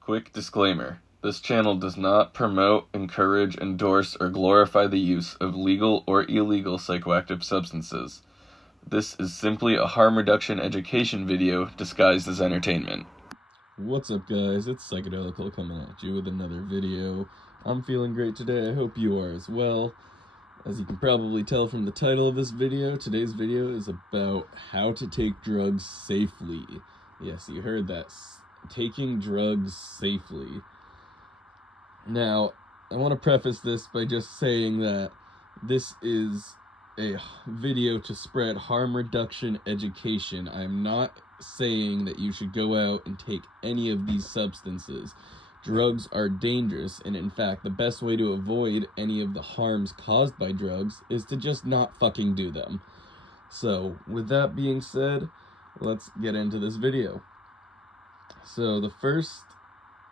Quick disclaimer. This channel does not promote, encourage, endorse, or glorify the use of legal or illegal psychoactive substances. This is simply a harm reduction education video disguised as entertainment. What's up, guys? It's Psychedelical coming at you with another video. I'm feeling great today. I hope you are as well. As you can probably tell from the title of this video, today's video is about how to take drugs safely. Yes, you heard that. Taking drugs safely. Now, I want to preface this by just saying that this is a video to spread harm reduction education. I'm not saying that you should go out and take any of these substances. Drugs are dangerous, and in fact, the best way to avoid any of the harms caused by drugs is to just not fucking do them. So, with that being said, let's get into this video. So, the first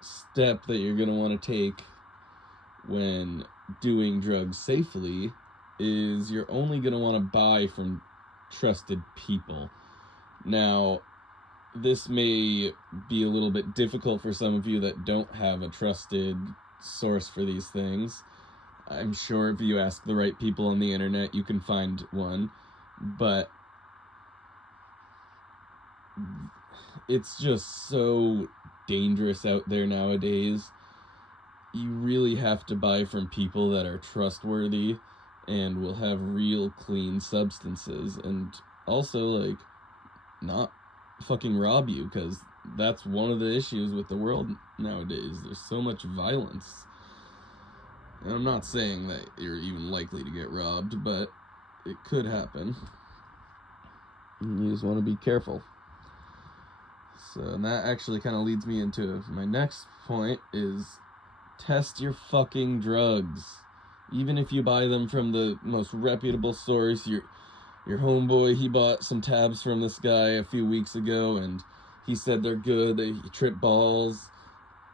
step that you're going to want to take when doing drugs safely is you're only going to want to buy from trusted people. Now, this may be a little bit difficult for some of you that don't have a trusted source for these things. I'm sure if you ask the right people on the internet, you can find one, but it's just so dangerous out there nowadays. You really have to buy from people that are trustworthy and will have real clean substances, and also, like, not fucking rob you, because that's one of the issues with the world nowadays. There's so much violence. And I'm not saying that you're even likely to get robbed, but it could happen. And you just want to be careful. So, and that actually kind of leads me into my next point, is test your fucking drugs. Even if you buy them from the most reputable source, your homeboy, he bought some tabs from this guy a few weeks ago, and he said they're good, they trip balls.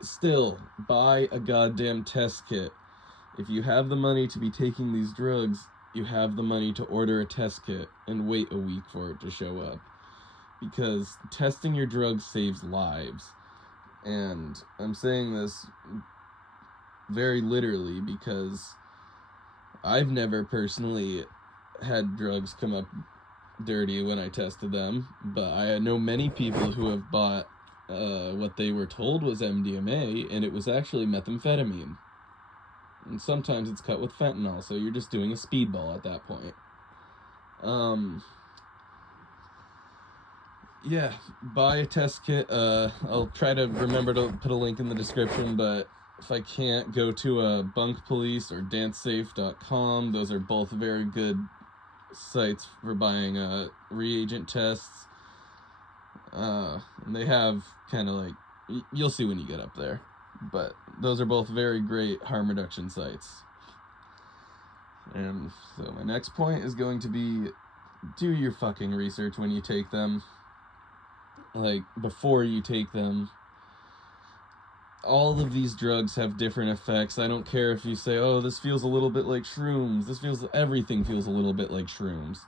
Still, buy a goddamn test kit. If you have the money to be taking these drugs, you have the money to order a test kit and wait a week for it to show up. Because testing your drugs saves lives. And I'm saying this very literally because I've never personally had drugs come up dirty when I tested them, but I know many people who have bought what they were told was MDMA, and it was actually methamphetamine. And sometimes it's cut with fentanyl, so you're just doing a speedball at that point. Yeah, buy a test kit. I'll try to remember to put a link in the description, but if I can't, go to Bunk Police or dancesafe.com. Those are both very good sites for buying reagent tests. And they have kind of like, you'll see when you get up there, but those are both very great harm reduction sites. And so my next point is going to be, do your fucking research when you take them. Like, before you take them. All of these drugs have different effects. I don't care if you say, oh, this feels a little bit like shrooms. Everything feels a little bit like shrooms.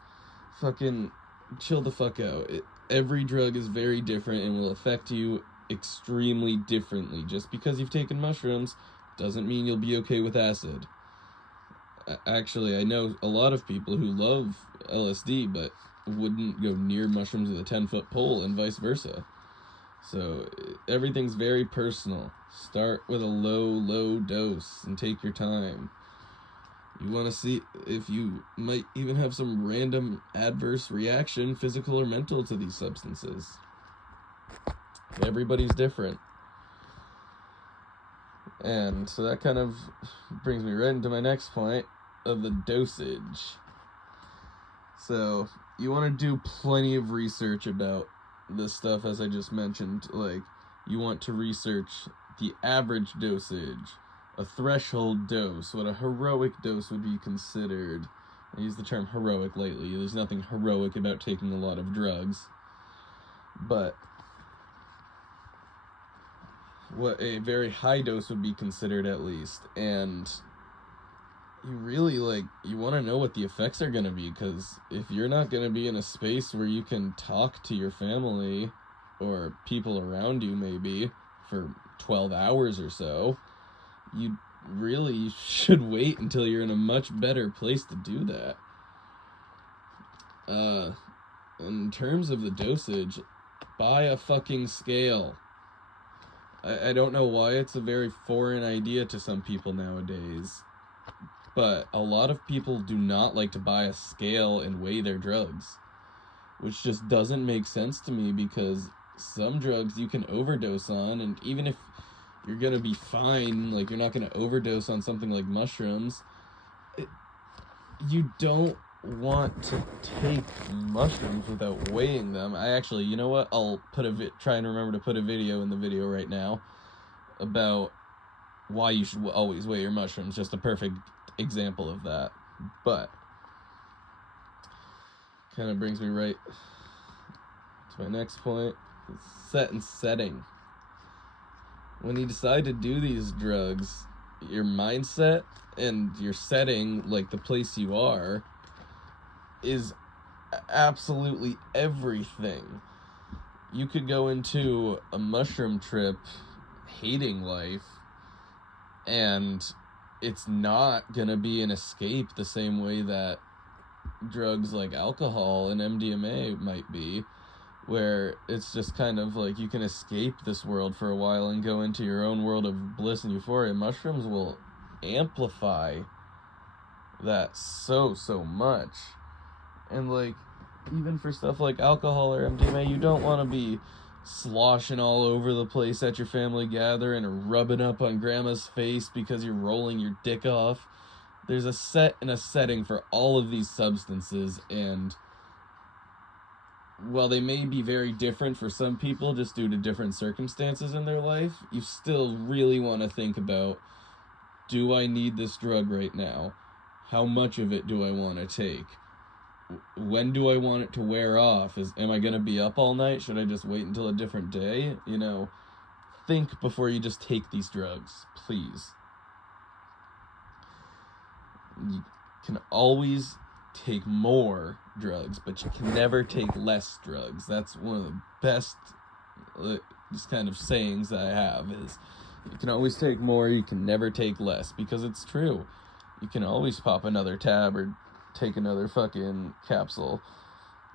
Fucking chill the fuck out. Every drug is very different and will affect you extremely differently. Just because you've taken mushrooms doesn't mean you'll be okay with acid. Actually, I know a lot of people who love LSD, but wouldn't go near mushrooms with a 10-foot pole, and vice versa. So everything's very personal. Start with a low dose and take your time. You want to see if you might even have some random adverse reaction, physical or mental, to these substances. Everybody's different. And so that kind of brings me right into my next point of the dosage. So you want to do plenty of research about this stuff, as I just mentioned. Like, you want to research the average dosage, a threshold dose, what a heroic dose would be considered. I use the term heroic lightly. There's nothing heroic about taking a lot of drugs, but what a very high dose would be considered, at least. And you really, you want to know what the effects are going to be, because if you're not going to be in a space where you can talk to your family or people around you maybe for 12 hours or so. You really should wait until you're in a much better place to do that. In terms of the dosage, buy a fucking scale. I don't know why it's a very foreign idea to some people nowadays, but a lot of people do not like to buy a scale and weigh their drugs, which just doesn't make sense to me, because some drugs you can overdose on, and even if you're gonna be fine, like you're not gonna overdose on something like mushrooms, you don't want to take mushrooms without weighing them. I actually, you know what? I'll try and remember to put a video in the video right now about why you should always weigh your mushrooms. Just a perfect example of that. But kind of brings me right to my next point: set and setting. When you decide to do these drugs, your mindset and your setting, like the place you are, is absolutely everything. You could go into a mushroom trip hating life, and it's not gonna be an escape the same way that drugs like alcohol and MDMA might be, where it's just kind of like you can escape this world for a while and go into your own world of bliss and euphoria. Mushrooms will amplify that so much. And like, even for stuff like alcohol or MDMA, you don't want to be sloshing all over the place at your family gathering or rubbing up on grandma's face because you're rolling your dick off. There's a set and a setting for all of these substances, and while they may be very different for some people just due to different circumstances in their life, you still really want to think about, do I need this drug right now? How much of it do I want to take? When do I want it to wear off? Am I going to be up all night? Should I just wait until a different day? You know, think before you just take these drugs, please. You can always take more drugs, but you can never take less drugs. That's one of the best just kind of sayings that I have, is you can always take more, you can never take less, because it's true. You can always pop another tab or take another fucking capsule.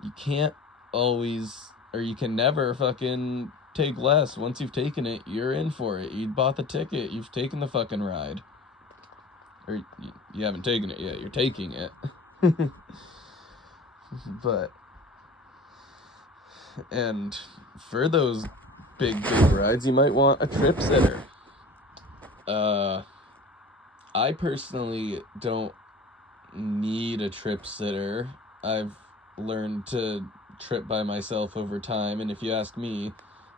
You can't always, or you can never fucking take less. Once you've taken it, you're in for it. You bought the ticket, you've taken the fucking ride. Or you haven't taken it yet, you're taking it. But, and for those big rides, you might want a trip sitter. I personally don't need a trip sitter. I've learned to trip by myself over time, and if you ask me,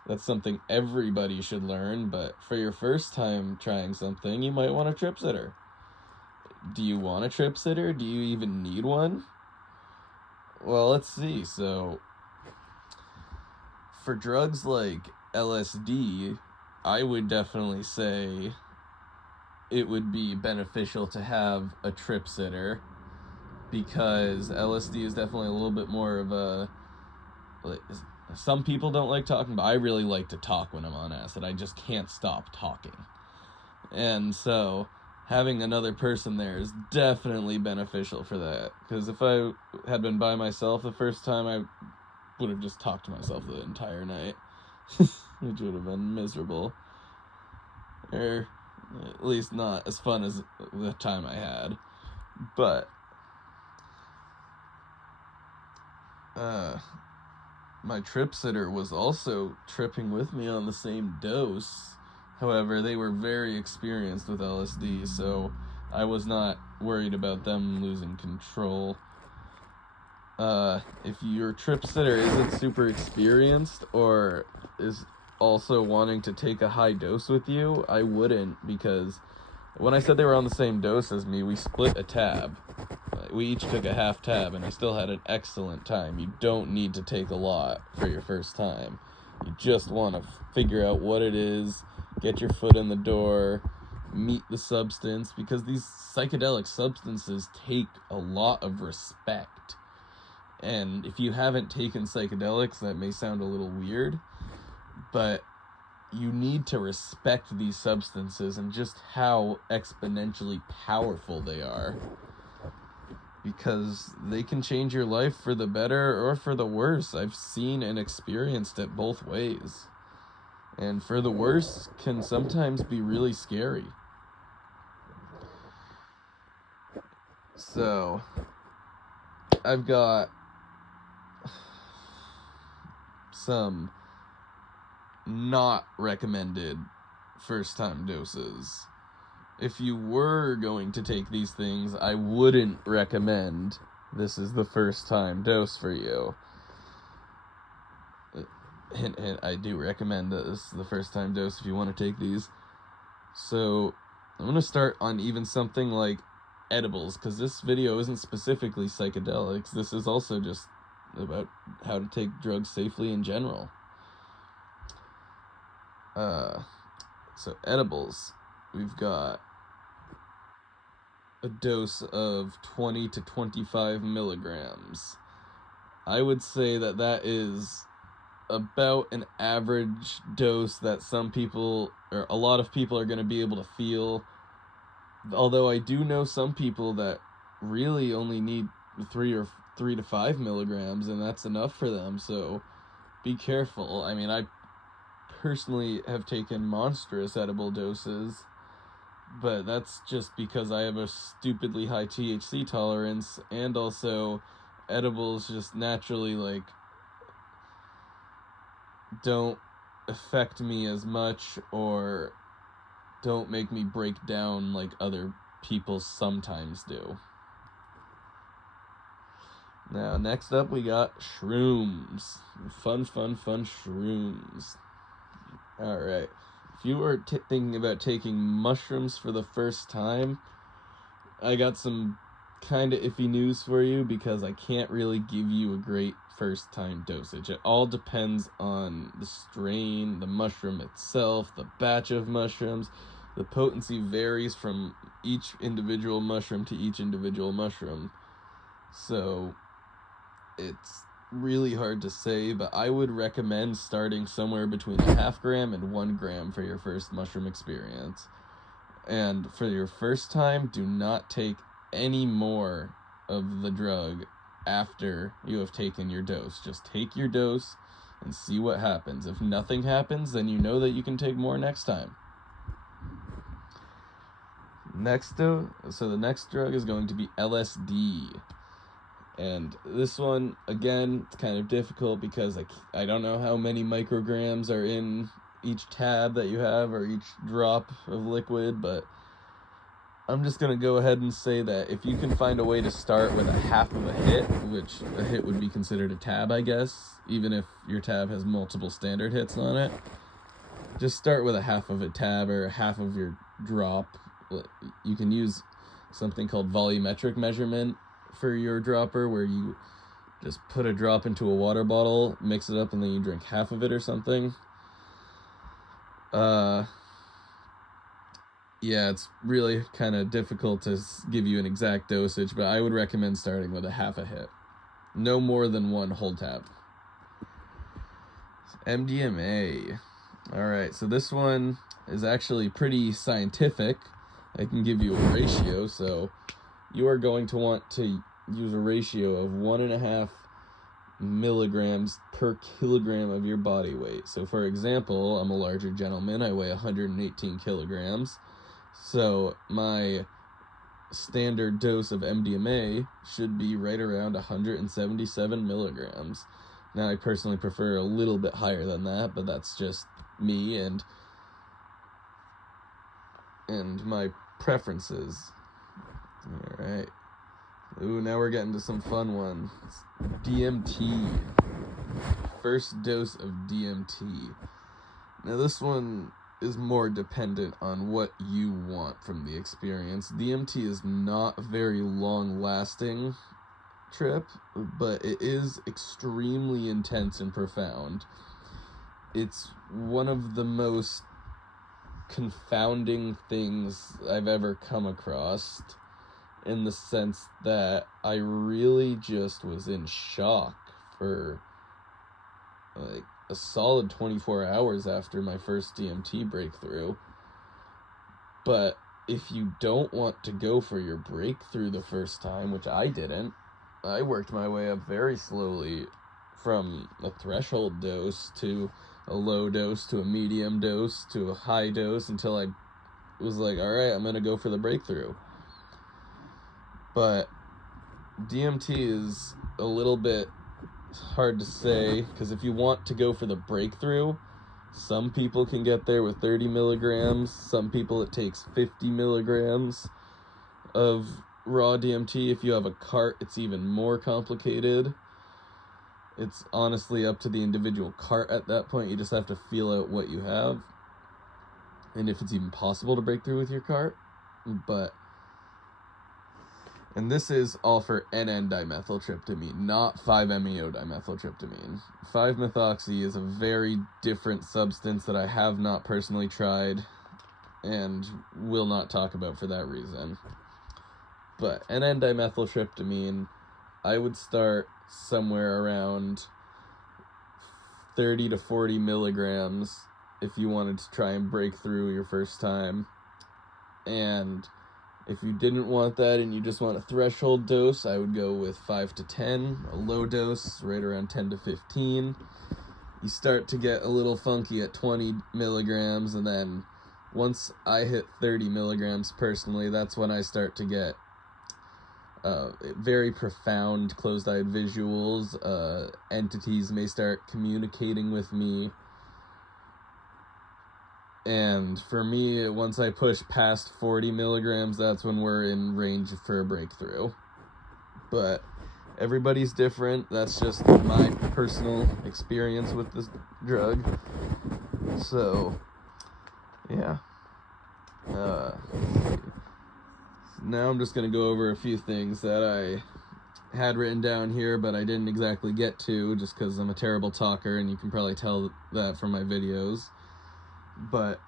that's something everybody should learn. But for your first time trying something, you might want a trip sitter. Do you want a trip sitter? Do you even need one? Well, let's see. So, for drugs like LSD, I would definitely say it would be beneficial to have a trip sitter, because LSD is definitely a little bit more of a, like, some people don't like talking, but I really like to talk when I'm on acid. I just can't stop talking. And so having another person there is definitely beneficial for that, because if I had been by myself the first time, I would have just talked to myself the entire night, which would have been miserable, or at least not as fun as the time I had. But my trip sitter was also tripping with me on the same dose. However, they were very experienced with LSD, so I was not worried about them losing control. If your trip sitter isn't super experienced or is also wanting to take a high dose with you, I wouldn't, because when I said they were on the same dose as me, we split a tab. We each took a half tab, and I still had an excellent time. You don't need to take a lot for your first time. You just want to figure out what it is, get your foot in the door, meet the substance, because these psychedelic substances take a lot of respect. And if you haven't taken psychedelics, that may sound a little weird, but you need to respect these substances and just how exponentially powerful they are, because they can change your life for the better or for the worse. I've seen and experienced it both ways. And for the worse can sometimes be really scary. So, I've got some not recommended first time doses. If you were going to take these things, I wouldn't recommend this is the first time dose for you. Hint, hint, I do recommend that this is the first time dose if you want to take these. So I'm going to start on even something like edibles, because this video isn't specifically psychedelics. This is also just about how to take drugs safely in general. So edibles, we've got a dose of 20 to 25 milligrams. I would say that that is about an average dose that some people, or a lot of people, are going to be able to feel. Although I do know some people that really only need 3 to 5 milligrams, and that's enough for them. So be careful. I mean, I personally have taken monstrous edible doses, but that's just because I have a stupidly high THC tolerance, and also edibles just naturally, like, don't affect me as much, or don't make me break down like other people sometimes do. Now, next up, we got shrooms. Fun shrooms. Alright. If you are thinking about taking mushrooms for the first time, I got some kind of iffy news for you, because I can't really give you a great first time dosage. It all depends on the strain, the mushroom itself, the batch of mushrooms. The potency varies from each individual mushroom to each individual mushroom. So it's really hard to say, but I would recommend starting somewhere between a half gram and 1 gram for your first mushroom experience. And for your first time, do not take any more of the drug after you have taken your dose. Just take your dose and see what happens. If nothing happens, then you know that you can take more next time. So the next drug is going to be LSD. And this one, again, it's kind of difficult because I don't know how many micrograms are in each tab that you have, or each drop of liquid, but I'm just going to go ahead and say that if you can find a way to start with a half of a hit, which a hit would be considered a tab, I guess, even if your tab has multiple standard hits on it, just start with a half of a tab or half of your drop. You can use something called volumetric measurement for your dropper, where you just put a drop into a water bottle, mix it up, and then you drink half of it or something. Yeah, it's really kind of difficult to give you an exact dosage, but I would recommend starting with a half a hit. No more than 1 whole tab. MDMA. Alright, so this one is actually pretty scientific. I can give you a ratio, so you are going to want to use a ratio of 1.5 milligrams per kilogram of your body weight. So for example, I'm a larger gentleman, I weigh 118 kilograms. So my standard dose of MDMA should be right around 177 milligrams. Now, I personally prefer a little bit higher than that, but that's just me and my preferences. Alright. Ooh, now we're getting to some fun ones. DMT. First dose of DMT. Now, this one is more dependent on what you want from the experience. DMT is not a very long-lasting trip, but it is extremely intense and profound. It's one of the most confounding things I've ever come across, in the sense that I really just was in shock for like a solid 24 hours after my first DMT breakthrough. But if you don't want to go for your breakthrough the first time, which I didn't, I worked my way up very slowly from a threshold dose to a low dose to a medium dose to a high dose until I was like, all right, I'm going to go for the breakthrough. But DMT is a little bit hard to say, because if you want to go for the breakthrough, some people can get there with 30 milligrams. Some people it takes 50 milligrams of raw DMT. If you have a cart, it's even more complicated. It's honestly up to the individual cart at that point. You just have to feel out what you have and if it's even possible to break through with your cart. And this is all for N,N-dimethyltryptamine, not 5-MeO-dimethyltryptamine. 5-methoxy is a very different substance that I have not personally tried and will not talk about for that reason. But N,N-dimethyltryptamine, I would start somewhere around 30 to 40 milligrams if you wanted to try and break through your first time. And if you didn't want that and you just want a threshold dose, I would go with 5 to 10, a low dose right around 10 to 15. You start to get a little funky at 20 milligrams, and then once I hit 30 milligrams personally, that's when I start to get very profound closed-eyed visuals. Entities may start communicating with me. And for me, once I push past 40 milligrams, that's when we're in range for a breakthrough. But everybody's different. That's just my personal experience with this drug. So, yeah. Now I'm just going to go over a few things that I had written down here, but I didn't exactly get to, just because I'm a terrible talker, and you can probably tell that from my videos. But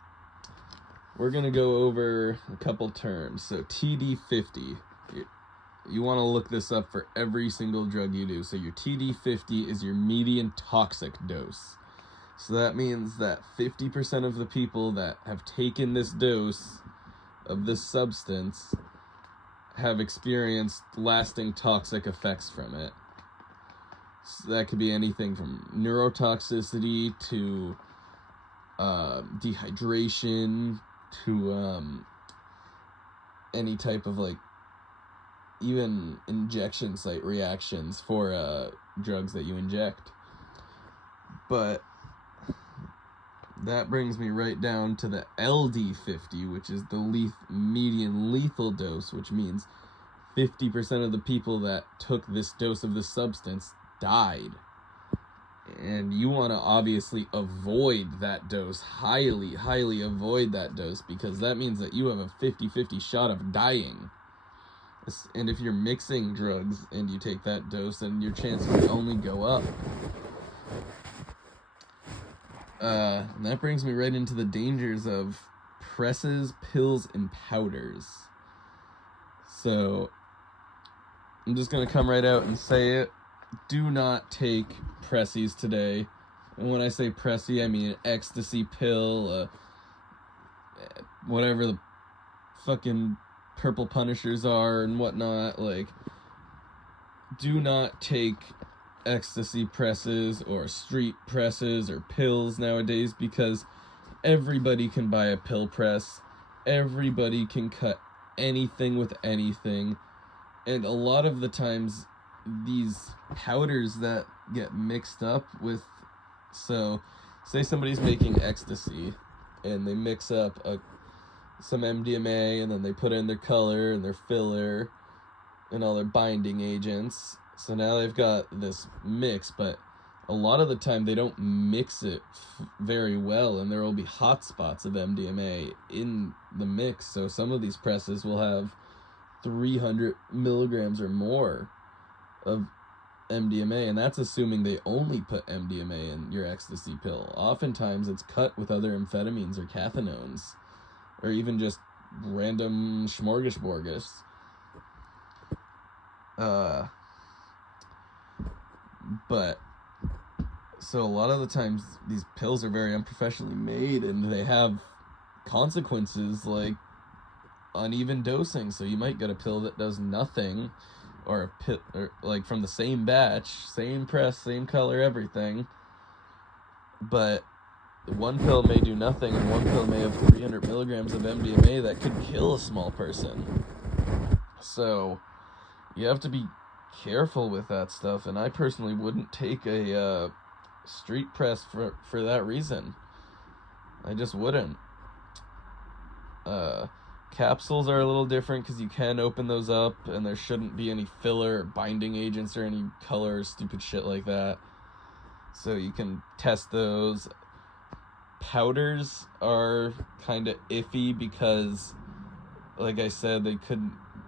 we're going to go over a couple terms. So TD50, you want to look this up for every single drug you do. So your TD50 is your median toxic dose. So that means that 50% of the people that have taken this dose of this substance have experienced lasting toxic effects from it. So that could be anything from neurotoxicity to dehydration to any type of even injection site reactions for drugs that you inject. But that brings me right down to the LD50, which is the median lethal dose, which means 50% of the people that took this dose of this substance died. And you want to obviously avoid that dose, highly avoid that dose, because that means that you have a 50-50 shot of dying. And if you're mixing drugs and you take that dose, then your chances only go up. And that brings me right into the dangers of presses, pills, and powders. So I'm just going to come right out and say it. Do not take pressies today. And when I say pressy, I mean an ecstasy pill, whatever the fucking purple punishers are and whatnot. Do not take ecstasy presses or street presses or pills nowadays, because everybody can buy a pill press. Everybody can cut anything with anything. And a lot of the times, these powders that get mixed up with, so say somebody's making ecstasy and they mix up some MDMA and then they put in their color and their filler and all their binding agents. So now they've got this mix, but a lot of the time they don't mix it very well, and there will be hot spots of MDMA in the mix. So some of these presses will have 300 milligrams or more of MDMA, and that's assuming they only put MDMA in your ecstasy pill. Oftentimes it's cut with other amphetamines or cathinones, or even just random smorgasborgus. But So a lot of the times these pills are very unprofessionally made, and they have consequences like uneven dosing. So you might get a pill that does nothing, or a pill or like from the same batch, same press, same color, everything, but one pill may do nothing, and one pill may have 300 milligrams of MDMA that could kill a small person. So you have to be careful with that stuff, and I personally wouldn't take a street press for that reason. I just wouldn't. Uh, Capsules are a little different because you can open those up, and there shouldn't be any filler or binding agents or any color or stupid shit like that. So you can test those. Powders are kind of iffy because, like I said,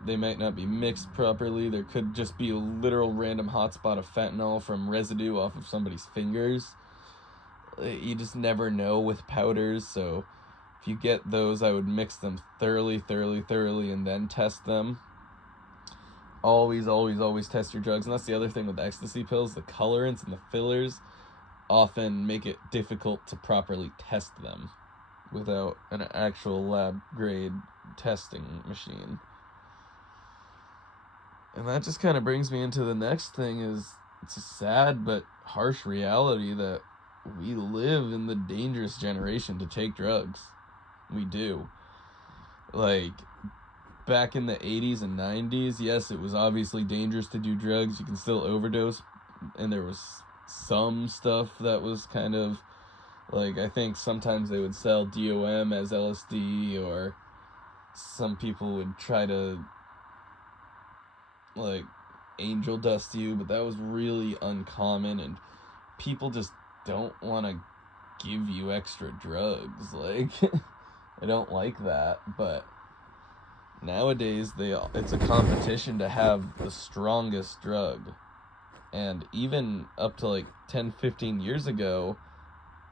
they might not be mixed properly. There could just be a literal random hotspot of fentanyl from residue off of somebody's fingers. You just never know with powders, so if you get those, I would mix them thoroughly, and then test them. Always, always, always test your drugs. And that's the other thing with ecstasy pills. The colorants and the fillers often make it difficult to properly test them without an actual lab grade testing machine. And that just kind of brings me into the next thing. Is it's a sad but harsh reality that we live in the dangerous generation to take drugs. We do. Like, back in the 80s and 90s, yes, it was obviously dangerous to do drugs. You can still overdose, and there was some stuff that was kind of like, I think sometimes they would sell DOM as LSD, or some people would try to like angel dust you, but that was really uncommon, and people just don't want to give you extra drugs. Like, I don't like that, but nowadays it's a competition to have the strongest drug. And even up to like 10-15 years ago,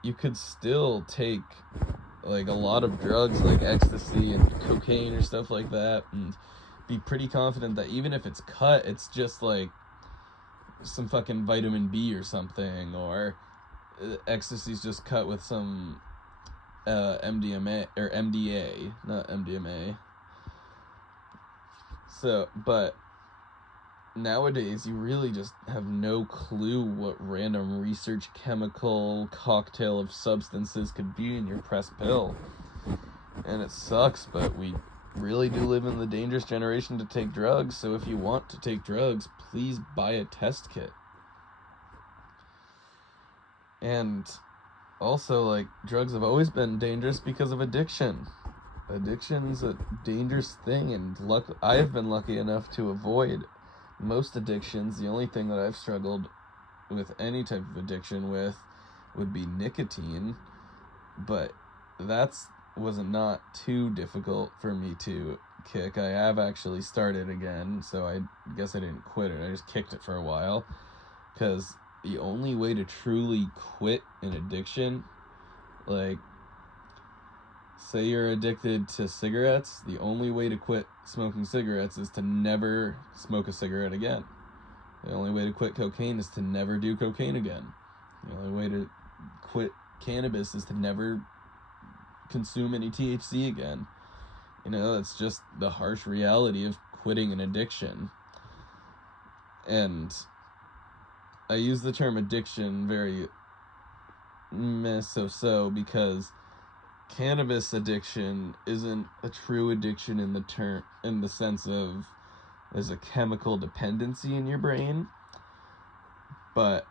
you could still take like a lot of drugs like ecstasy and cocaine or stuff like that, and be pretty confident that even if it's cut, it's just like some fucking vitamin B or something, or ecstasy's just cut with some MDMA or MDA, not MDMA. So, but nowadays you really just have no clue what random research chemical cocktail of substances could be in your pressed pill. And it sucks, but we really do live in the dangerous generation to take drugs. So if you want to take drugs, please buy a test kit. And also, like, drugs have always been dangerous because of addiction. Addiction's a dangerous thing, and I have been lucky enough to avoid most addictions. The only thing that I've struggled with any type of addiction with would be nicotine, but that's was not too difficult for me to kick. I have actually started again, so I guess I didn't quit it. I just kicked it for a while, because the only way to truly quit an addiction, like, say you're addicted to cigarettes, the only way to quit smoking cigarettes is to never smoke a cigarette again. The only way to quit cocaine is to never do cocaine again. The only way to quit cannabis is to never consume any THC again. You know, that's just the harsh reality of quitting an addiction. And I use the term addiction very so because cannabis addiction isn't a true addiction in the sense of there's a chemical dependency in your brain, but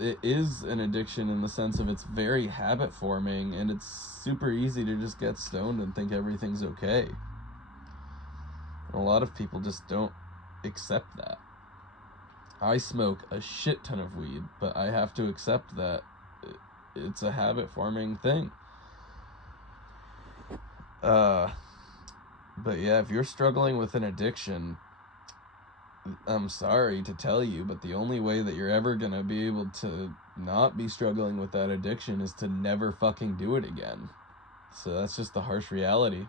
it is an addiction in the sense of it's very habit forming, and it's super easy to just get stoned and think everything's okay. And a lot of people just don't accept that. I smoke a shit ton of weed, but I have to accept that it's a habit forming thing. But yeah, if you're struggling with an addiction, I'm sorry to tell you, but the only way that you're ever gonna be able to not be struggling with that addiction is to never fucking do it again. So that's just the harsh reality.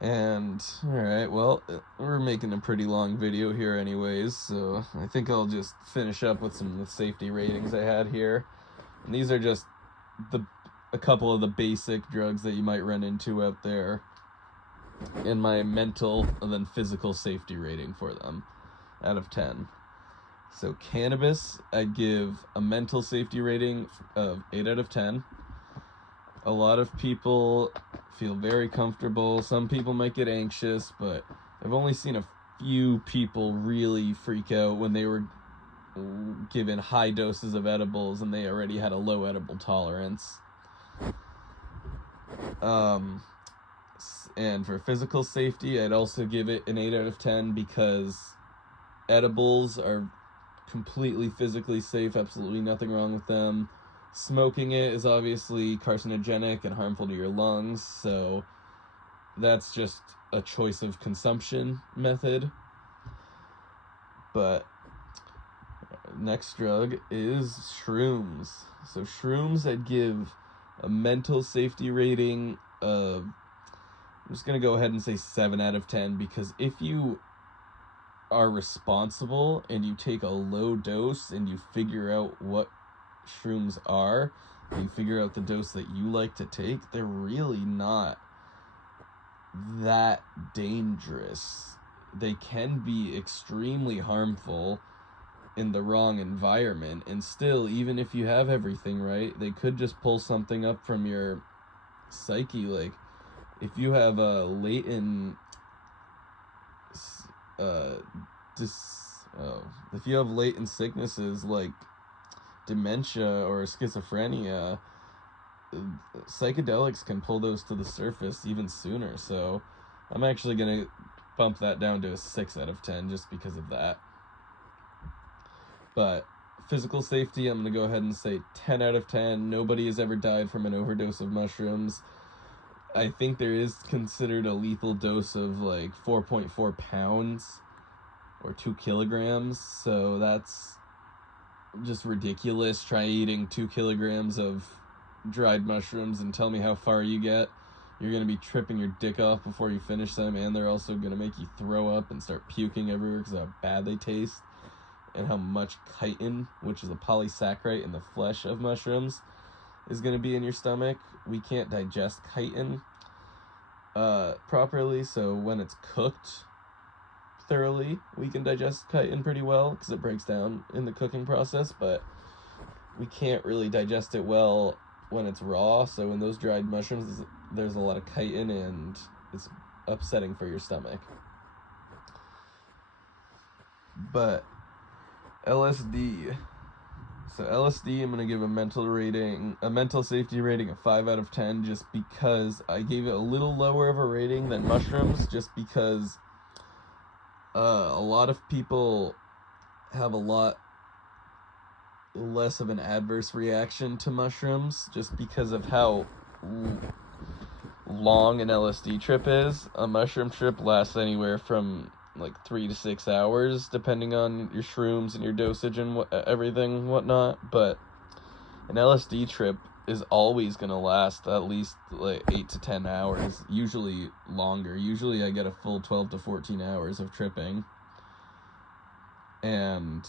And, alright, well, we're making a pretty long video here anyways, so I think I'll just finish up with some of the safety ratings I had here. And these are just a couple of the basic drugs that you might run into out there, and my mental and then physical safety rating for them out of 10. So cannabis, I'd give a mental safety rating of 8 out of 10. A lot of people feel very comfortable. Some people might get anxious, but I've only seen a few people really freak out when they were given high doses of edibles and they already had a low edible tolerance. And for physical safety, I'd also give it an 8 out of 10 because edibles are completely physically safe, absolutely nothing wrong with them. Smoking it is obviously carcinogenic and harmful to your lungs, so that's just a choice of consumption method. But next drug is shrooms. So shrooms, I'd give a mental safety rating of, I'm just going to go ahead and say 7 out of 10, because if you are responsible and you take a low dose and you figure out what shrooms are, and you figure out the dose that you like to take, they're really not that dangerous. They can be extremely harmful in the wrong environment, and still, even if you have everything right, they could just pull something up from your psyche. Like if you have a latent if you have latent sicknesses like dementia or schizophrenia, psychedelics can pull those to the surface even sooner. So I'm actually gonna bump that down to a 6 out of 10 just because of that. But physical safety, I'm gonna go ahead and say 10 out of 10. Nobody has ever died from an overdose of mushrooms. I think there is considered a lethal dose of like 4.4 pounds or 2 kilograms, so that's just ridiculous. Try eating 2 kilograms of dried mushrooms and tell me how far you get. You're going to be tripping your dick off before you finish them, and they're also going to make you throw up and start puking everywhere because of how bad they taste and how much chitin, which is a polysaccharide in the flesh of mushrooms, is going to be in your stomach. We can't digest chitin properly, so when it's cooked thoroughly, we can digest chitin pretty well because it breaks down in the cooking process, but we can't really digest it well when it's raw. So in those dried mushrooms, there's a lot of chitin and it's upsetting for your stomach. But LSD. So LSD, I'm going to give a mental safety rating of 5 out of 10 just because I gave it a little lower of a rating than mushrooms, just because a lot of people have a lot less of an adverse reaction to mushrooms just because of how long an LSD trip is. A mushroom trip lasts anywhere from like 3 to 6 hours depending on your shrooms and your dosage and everything whatnot, but an LSD trip is always going to last at least like 8 to 10 hours, usually longer. Usually I get a full 12 to 14 hours of tripping, and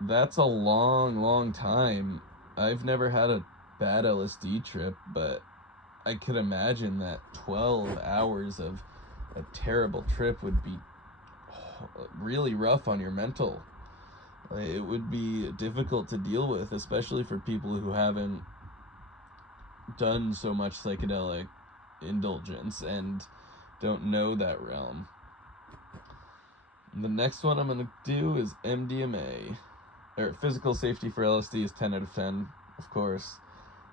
that's a long time. I've never had a bad LSD trip, but I could imagine that 12 hours of a terrible trip would be really rough on your mental. It would be difficult to deal with, especially for people who haven't done so much psychedelic indulgence and don't know that realm. The next one I'm going to do is MDMA. Physical safety for LSD is 10 out of 10, of course.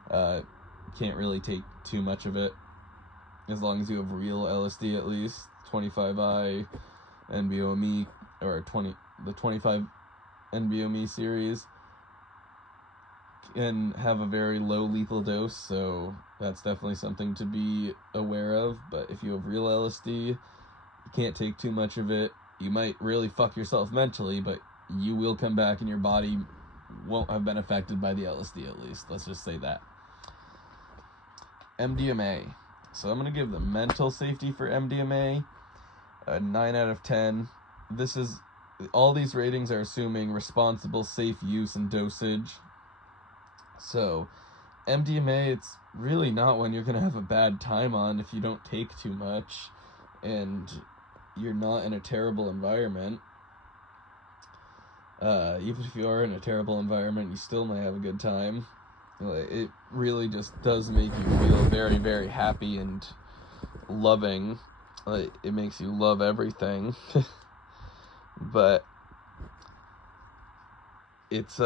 Can't really take too much of it, as long as you have real LSD at least. 25I, NBOME, or the 25 NBOME series can have a very low lethal dose, so that's definitely something to be aware of. But if you have real LSD, you can't take too much of it. You might really fuck yourself mentally, but you will come back and your body won't have been affected by the LSD, at least. Let's just say that. MDMA. So I'm going to give the mental safety for MDMA a 9 out of 10. All these ratings are assuming responsible, safe use and dosage. So MDMA, it's really not one you're going to have a bad time on if you don't take too much and you're not in a terrible environment. Even if you are in a terrible environment, you still may have a good time. It really just does make you feel very, very happy and loving. It makes you love everything. But it's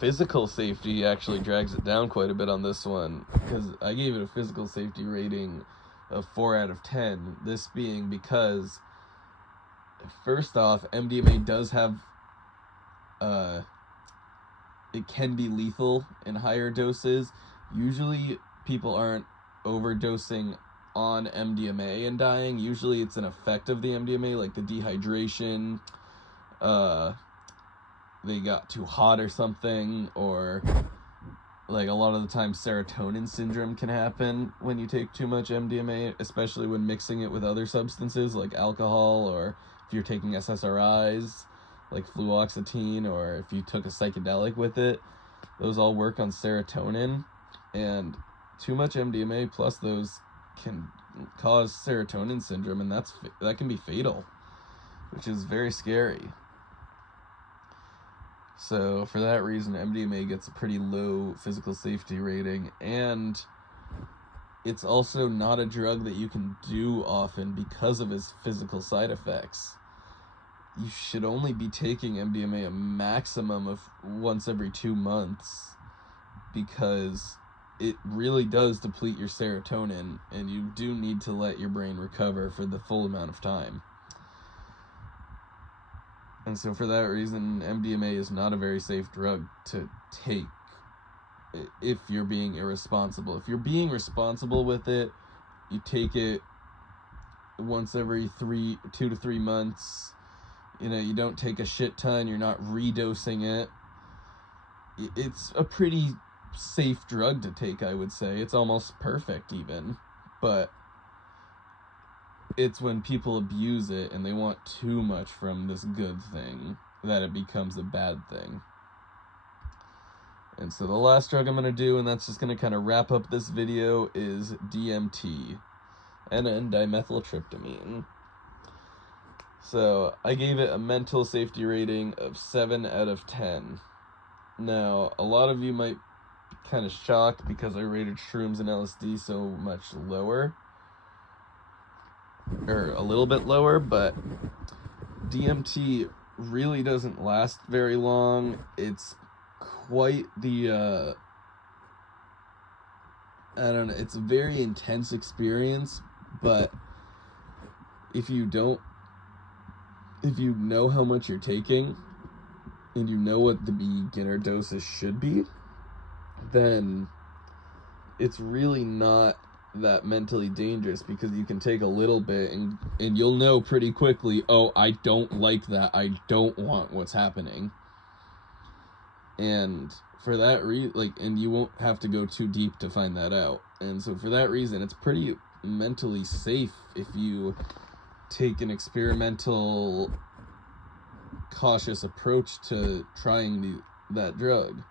physical safety actually drags it down quite a bit on this one, because I gave it a physical safety rating of 4 out of 10. This being because, first off, MDMA does have it can be lethal in higher doses. Usually people aren't overdosing on MDMA and dying. Usually it's an effect of the MDMA, like the dehydration, they got too hot or something, or like a lot of the time serotonin syndrome can happen when you take too much MDMA, especially when mixing it with other substances like alcohol, or if you're taking SSRIs like fluoxetine, or if you took a psychedelic with it. Those all work on serotonin, and too much MDMA plus those can cause serotonin syndrome, and that can be fatal, which is very scary. So for that reason, MDMA gets a pretty low physical safety rating, and it's also not a drug that you can do often because of its physical side effects. You should only be taking MDMA a maximum of once every 2 months, because it really does deplete your serotonin, and you do need to let your brain recover for the full amount of time. And so for that reason, MDMA is not a very safe drug to take if you're being irresponsible. If you're being responsible with it, you take it once every 2 to 3 months. You don't take a shit ton, you're not redosing it. It's a pretty safe drug to take, I would say. It's almost perfect even. But it's when people abuse it and they want too much from this good thing that it becomes a bad thing. And so the last drug I'm going to do, and that's just going to kind of wrap up this video, is DMT, N-dimethyltryptamine. So I gave it a mental safety rating of 7 out of 10. Now, a lot of you might be kind of shocked because I rated shrooms and LSD so much lower, or a little bit lower, but DMT really doesn't last very long. It's quite the I don't know, it's a very intense experience, but if you know how much you're taking and you know what the beginner doses should be, then it's really not that mentally dangerous, because you can take a little bit and you'll know pretty quickly, oh, I don't like that, I don't want what's happening. And for that and you won't have to go too deep to find that out. And so for that reason, it's pretty mentally safe if you take an experimental, cautious approach to trying that drug.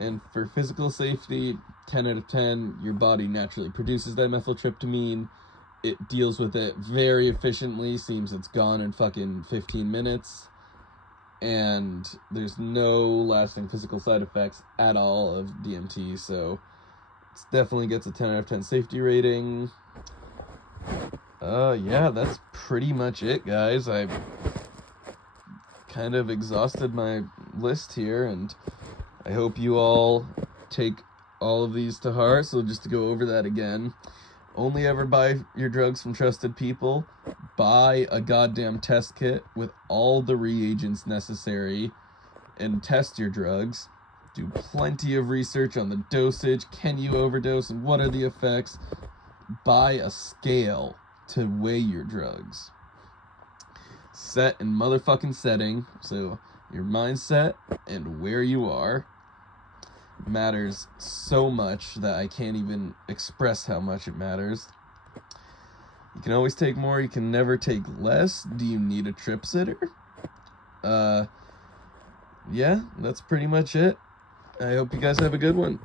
And for physical safety, 10 out of 10. Your body naturally produces dimethyltryptamine. It deals with it very efficiently. Seems it's gone in fucking 15 minutes. And there's no lasting physical side effects at all of DMT, so it definitely gets a 10 out of 10 safety rating. Yeah, that's pretty much it, guys. I've kind of exhausted my list here, and I hope you all take all of these to heart. So just to go over that again, only ever buy your drugs from trusted people. Buy a goddamn test kit with all the reagents necessary and test your drugs. Do plenty of research on the dosage. Can you overdose and what are the effects? Buy a scale to weigh your drugs. Set and motherfucking setting, so your mindset and where you are. matters so much that I can't even express how much it matters. You can always take more, you can never take less. Do you need a trip sitter? Yeah, that's pretty much it. I hope you guys have a good one.